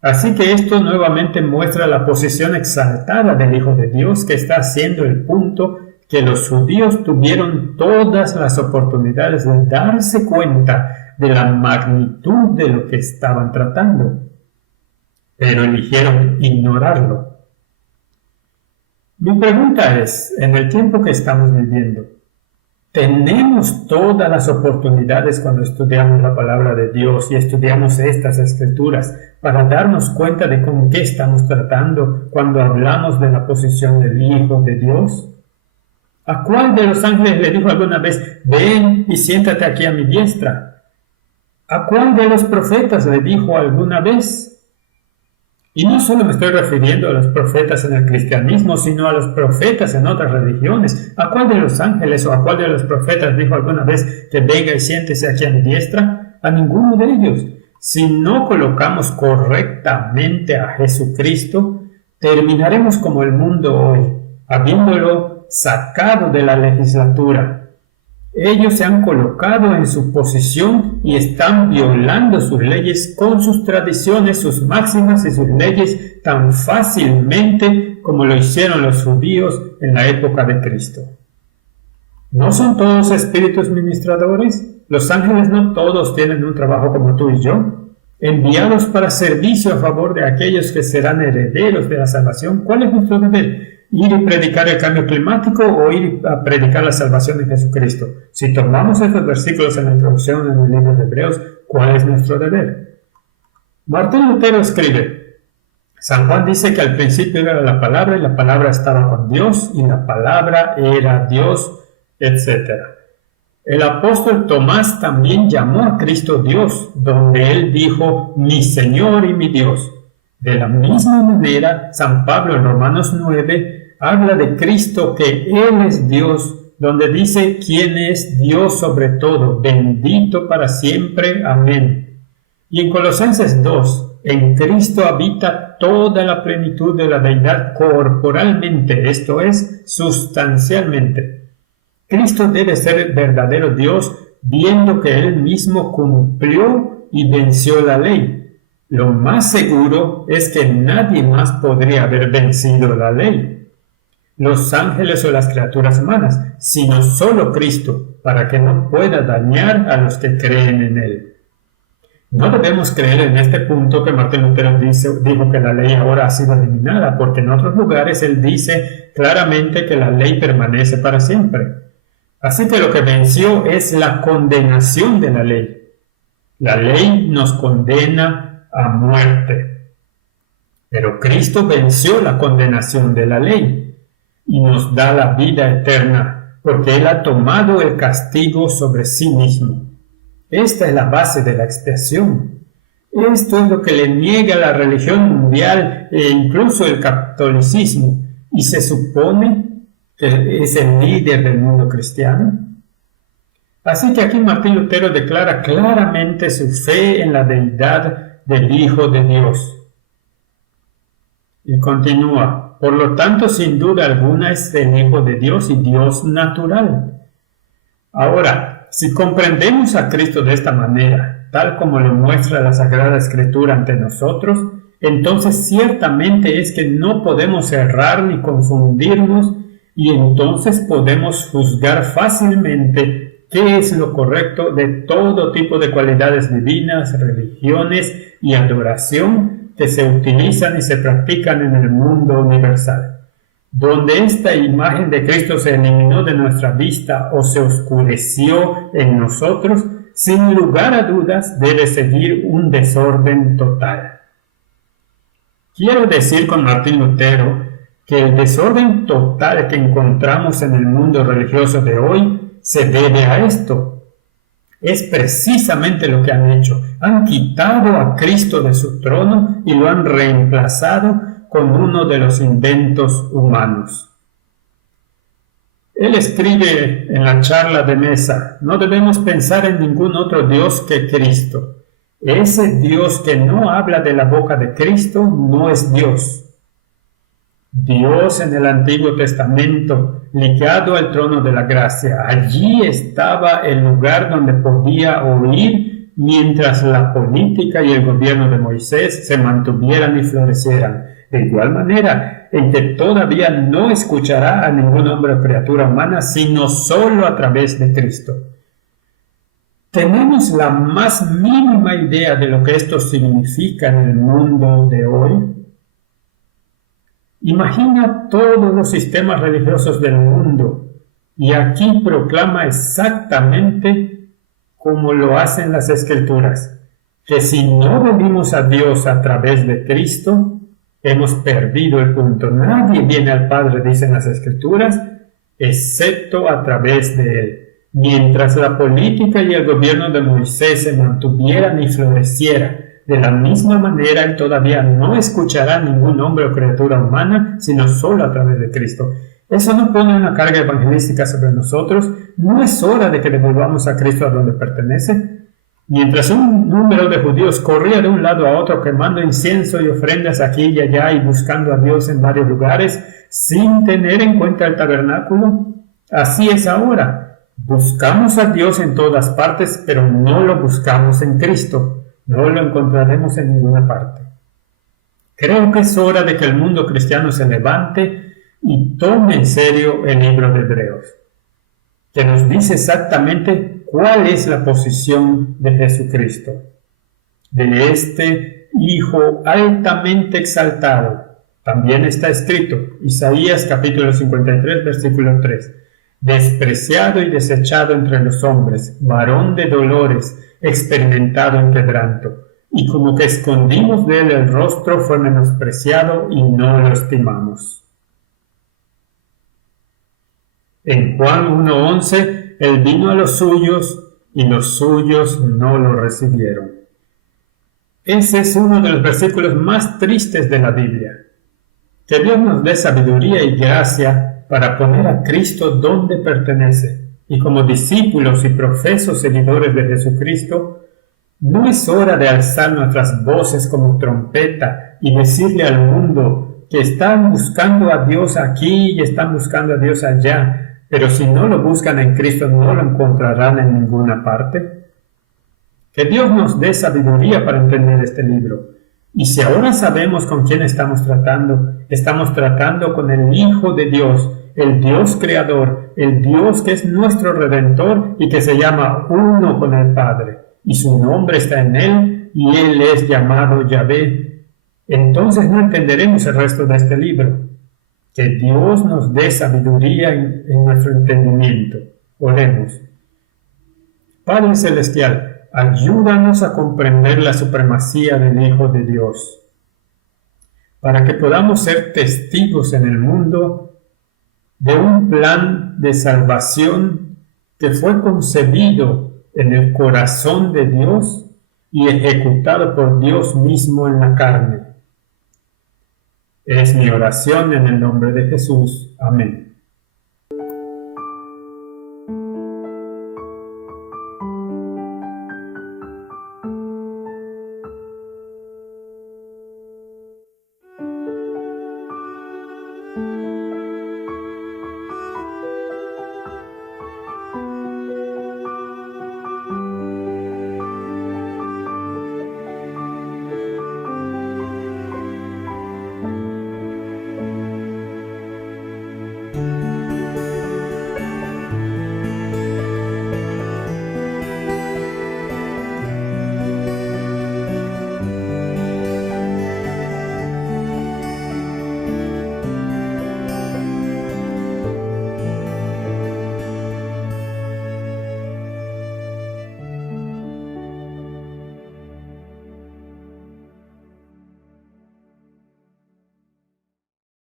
Así que esto nuevamente muestra la posición exaltada del Hijo de Dios, que está haciendo el punto que los judíos tuvieron todas las oportunidades de darse cuenta de la magnitud de lo que estaban tratando, pero eligieron ignorarlo. Mi pregunta es, en el tiempo que estamos viviendo, ¿tenemos todas las oportunidades cuando estudiamos la palabra de Dios y estudiamos estas escrituras para darnos cuenta de con qué estamos tratando cuando hablamos de la posición del Hijo de Dios? ¿A cuál de los ángeles le dijo alguna vez, ven y siéntate aquí a mi diestra? ¿A cuál de los profetas le dijo alguna vez? Y no solo me estoy refiriendo a los profetas en el cristianismo, sino a los profetas en otras religiones. ¿A cuál de los ángeles o a cuál de los profetas dijo alguna vez que venga y siéntese aquí a mi diestra? A ninguno de ellos. Si no colocamos correctamente a Jesucristo, terminaremos como el mundo hoy, habiéndolo sacado de la legislatura. Ellos se han colocado en su posición y están violando sus leyes con sus tradiciones, sus máximas y sus leyes tan fácilmente como lo hicieron los judíos en la época de Cristo. ¿No son todos espíritus ministradores? Los ángeles no todos tienen un trabajo como tú y yo, enviados para servicio a favor de aquellos que serán herederos de la salvación. ¿Cuál es nuestro deber? ¿Ir y predicar el cambio climático o ir a predicar la salvación de Jesucristo? Si tomamos estos versículos en la introducción en el libro de Hebreos, ¿cuál es nuestro deber? Martín Lutero escribe, San Juan dice que al principio era la palabra y la palabra estaba con Dios y la palabra era Dios, etc. El apóstol Tomás también llamó a Cristo Dios, donde él dijo, mi Señor y mi Dios. De la misma manera, San Pablo en Romanos 9 habla de Cristo que Él es Dios, donde dice quién es Dios sobre todo, bendito para siempre. Amén. Y en Colosenses 2, en Cristo habita toda la plenitud de la deidad corporalmente, esto es, sustancialmente. Cristo debe ser verdadero Dios viendo que Él mismo cumplió y venció la ley. Lo más seguro es que nadie más podría haber vencido la ley, los ángeles o las criaturas humanas, sino solo Cristo, para que no pueda dañar a los que creen en Él. No debemos creer en este punto que Martín Lutero dijo que la ley ahora ha sido eliminada, porque en otros lugares él dice claramente que la ley permanece para siempre. Así que lo que venció es la condenación de la ley. La ley nos condena a muerte. Pero Cristo venció la condenación de la ley y nos da la vida eterna, porque Él ha tomado el castigo sobre sí mismo. Esta es la base de la expiación. Esto es lo que le niega la religión mundial e incluso el catolicismo, y se supone que es el líder del mundo cristiano. Así que aquí Martín Lutero declara claramente su fe en la deidad del Hijo de Dios. Y continúa: por lo tanto, sin duda alguna es el Hijo de Dios y Dios natural. Ahora, si comprendemos a Cristo de esta manera, tal como lo muestra la Sagrada Escritura ante nosotros, entonces ciertamente es que no podemos errar ni confundirnos, y entonces podemos juzgar fácilmente qué es lo correcto de todo tipo de cualidades divinas, religiones y adoración que se utilizan y se practican en el mundo universal. Donde esta imagen de Cristo se eliminó de nuestra vista o se oscureció en nosotros, sin lugar a dudas debe seguir un desorden total. Quiero decir con Martín Lutero que el desorden total que encontramos en el mundo religioso de hoy se debe a esto. Es precisamente lo que han hecho. Han quitado a Cristo de su trono y lo han reemplazado con uno de los inventos humanos. Él escribe en la charla de mesa: no debemos pensar en ningún otro Dios que Cristo. Ese Dios que no habla de la boca de Cristo no es Dios. Dios en el Antiguo Testamento, ligado al trono de la gracia, allí estaba el lugar donde podía oír mientras la política y el gobierno de Moisés se mantuvieran y florecieran. De igual manera en que todavía no escuchará a ningún hombre o criatura humana, sino solo a través de Cristo. ¿Tenemos la más mínima idea de lo que esto significa en el mundo de hoy? Imagina todos los sistemas religiosos del mundo y aquí proclama exactamente como lo hacen las Escrituras, que si no venimos a Dios a través de Cristo, hemos perdido el punto. Nadie viene al Padre, dicen las Escrituras, excepto a través de Él. Mientras la política y el gobierno de Moisés se mantuvieran y florecieran, de la misma manera Él todavía no escuchará a ningún hombre o criatura humana, sino solo a través de Cristo. Eso no pone una carga evangelística sobre nosotros. ¿No es hora de que devolvamos a Cristo a donde pertenece? Mientras un número de judíos corría de un lado a otro quemando incienso y ofrendas aquí y allá y buscando a Dios en varios lugares, sin tener en cuenta el tabernáculo, así es ahora. Buscamos a Dios en todas partes, pero no lo buscamos en Cristo. No lo encontraremos en ninguna parte. Creo que es hora de que el mundo cristiano se levante y tome en serio el libro de Hebreos, que nos dice exactamente cuál es la posición de Jesucristo, de este Hijo altamente exaltado. También está escrito, Isaías capítulo 53, versículo 3, despreciado y desechado entre los hombres, varón de dolores, experimentado en quebranto, y como que escondimos de él el rostro, fue menospreciado y no lo estimamos. En Juan 1:11, él vino a los suyos y los suyos no lo recibieron. Ese es uno de los versículos más tristes de la Biblia. Que Dios nos dé sabiduría y gracia para poner a Cristo donde pertenece. Y como discípulos y profesos seguidores de Jesucristo, ¿no es hora de alzar nuestras voces como trompeta y decirle al mundo que están buscando a Dios aquí y están buscando a Dios allá? pero si no lo buscan en Cristo no lo encontrarán en ninguna parte. Que Dios nos dé sabiduría para entender este libro. Y si ahora sabemos con quién estamos tratando con el Hijo de Dios, el Dios creador, el Dios que es nuestro Redentor y que se llama uno con el Padre, y su nombre está en él, y él es llamado Yahvé. Entonces no entenderemos el resto de este libro. Que Dios nos dé sabiduría en nuestro entendimiento. Oremos. Padre Celestial, ayúdanos a comprender la supremacía del Hijo de Dios, para que podamos ser testigos en el mundo de un plan de salvación que fue concebido en el corazón de Dios y ejecutado por Dios mismo en la carne. Es mi oración en el nombre de Jesús. Amén.